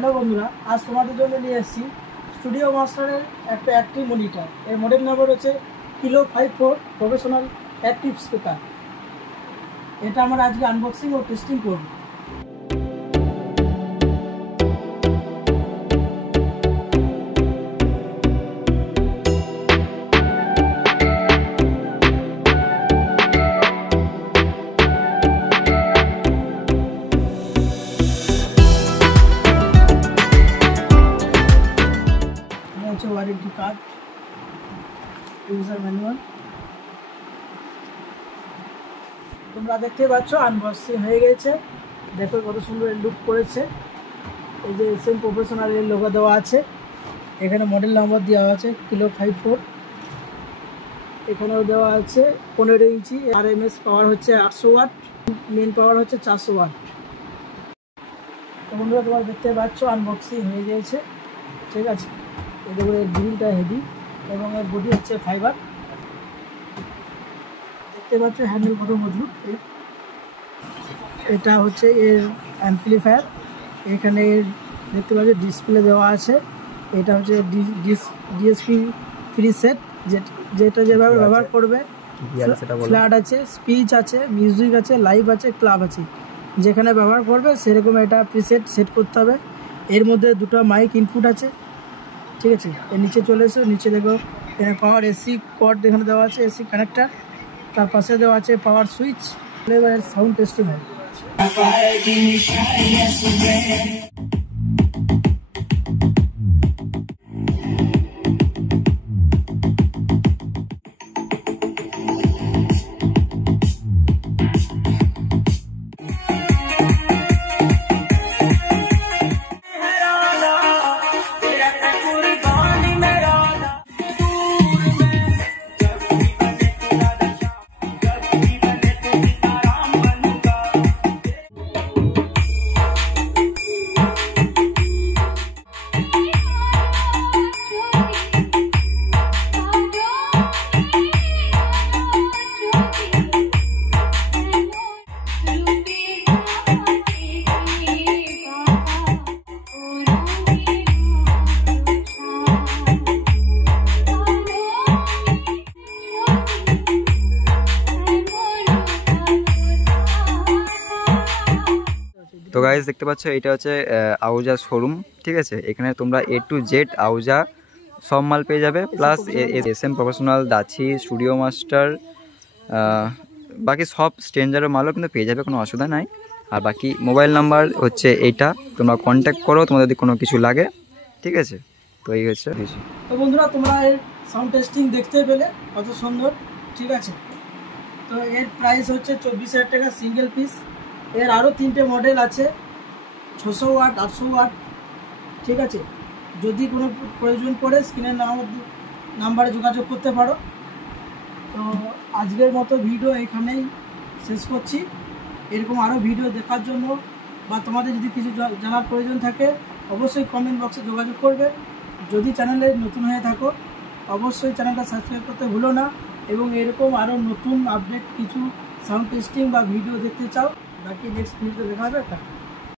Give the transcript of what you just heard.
Hello बंधुरा आज तुम्हारे जो लिए एससी स्टूडियो मास्टर एक एक्टिव मनिटर एर मॉडल नम्बर हे किलो 54 प्रोफेशनल एक्टिव स्पीकर एटा आमरा आज के आनबक्सिंग और टेस्टिंग करब। वारंटी कार्ड यूजर मैनुअल তোমরা দেখতে পাচ্ছ আনবক্সিং হয়ে গেছে। দেখো কত সুন্দর লুক করেছে। এই যে এসএম প্রফেশনাল এর লোগো দেওয়া আছে, এখানে মডেল নাম্বার দেওয়া আছে কিলো 54, এখানেও দেওয়া আছে 15 ইঞ্চি আরএমএস পাওয়ার হচ্ছে 800 ওয়াট, মেন পাওয়ার হচ্ছে 400 ওয়াট। তো বন্ধুরা তোমরা দেখতে পাচ্ছ আনবক্সিং হয়ে গেছে, ঠিক আছে। এর গ্রিলটা হেভি এবং এর বডি হচ্ছে ফাইবার। দেখতে পাচ্ছ হ্যান্ডেল কত মজবুত। এটা হচ্ছে এর অ্যাম্পলিফায়ার, এখানে দেখতে পাচ্ছ ডিসপ্লে দেওয়া আছে। এটা হচ্ছে ডিএসপি প্রিসেট, যেটা যেভাবে ব্যবহার করবে। ফ্ল্যাট আছে, স্পিচ আছে, মিউজিক আছে, লাইভ আছে, ক্লাব আছে, যেখানে ব্যবহার করবে সেরকম এটা প্রিসেট সেট করতে হবে। এর মধ্যে দুটো মাইক ইনপুট আছে, ঠিক আছে। এর নিচে চলে এসো, নিচে দেখো এখানে পাওয়ার এসি কর্ড এখানে দেওয়া আছে, এসি কানেক্টার, তার পাশে দেওয়া আছে পাওয়ার সুইচ। এবার সাউন্ড টেস্টিং হয়। তো গাইজ দেখতে পাচ্ছ এটা হচ্ছে আউজা শোরুম, ঠিক আছে। এখানে তোমরা A to Z আউজা সব মাল পেয়ে যাবে, প্লাস এসএম প্রফেশনাল, দাছি, স্টুডিও মাস্টার, বাকি সব স্ট্রেঞ্জারের মালও কিন্তু পেয়ে যাবে, কোনো অসুবিধা নাই। আর বাকি মোবাইল নাম্বার হচ্ছে এইটা, তোমরা কন্ট্যাক্ট করো তোমাদের যদি কোনো কিছু লাগে, ঠিক আছে। তো এই হচ্ছে। তো বন্ধুরা তোমরা এর সাউন্ড টেস্টিং দেখতে পেলে কত সুন্দর, ঠিক আছে। তো এর প্রাইস হচ্ছে 24,000 টাকা সিঙ্গেল পিস। এর আরও 3টে মডেল আছে, 600 ওয়াট, 800 ওয়াট, ঠিক আছে। যদি কোনো প্রয়োজন পড়ে স্ক্রিনের নাম্বারে যোগাযোগ করতে পারো। তো আজকের মতো ভিডিও এখানেই শেষ করছি। এরকম আরও ভিডিও দেখার জন্য বা তোমাদের যদি কিছু জানার প্রয়োজন থাকে অবশ্যই কমেন্ট বক্সে যোগাযোগ করবে। যদি চ্যানেলে নতুন হয়ে থাকো অবশ্যই চ্যানেলটা সাবস্ক্রাইব করতে ভুলো না, এবং এরকম আরও নতুন আপডেট কিছু সাউন্ড টেস্টিং বা ভিডিও দেখতে চাও, বাকি নেক্সট ভিডিও দেখা হবে।